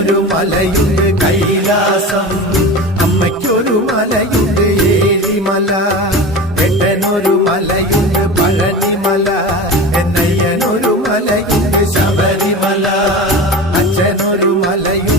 അച്ഛനൊരു മലയുണ്ട് കൈലാസം, അമ്മയ്ക്കൊരു മലയുണ്ട് ഏഴിമല, ഏട്ടനൊരു മലയുണ്ട് പഴനിമല, എന്നയ്യനൊരു മലയുണ്ട് ശബരിമല. അച്ഛനൊരു മലയുണ്ട്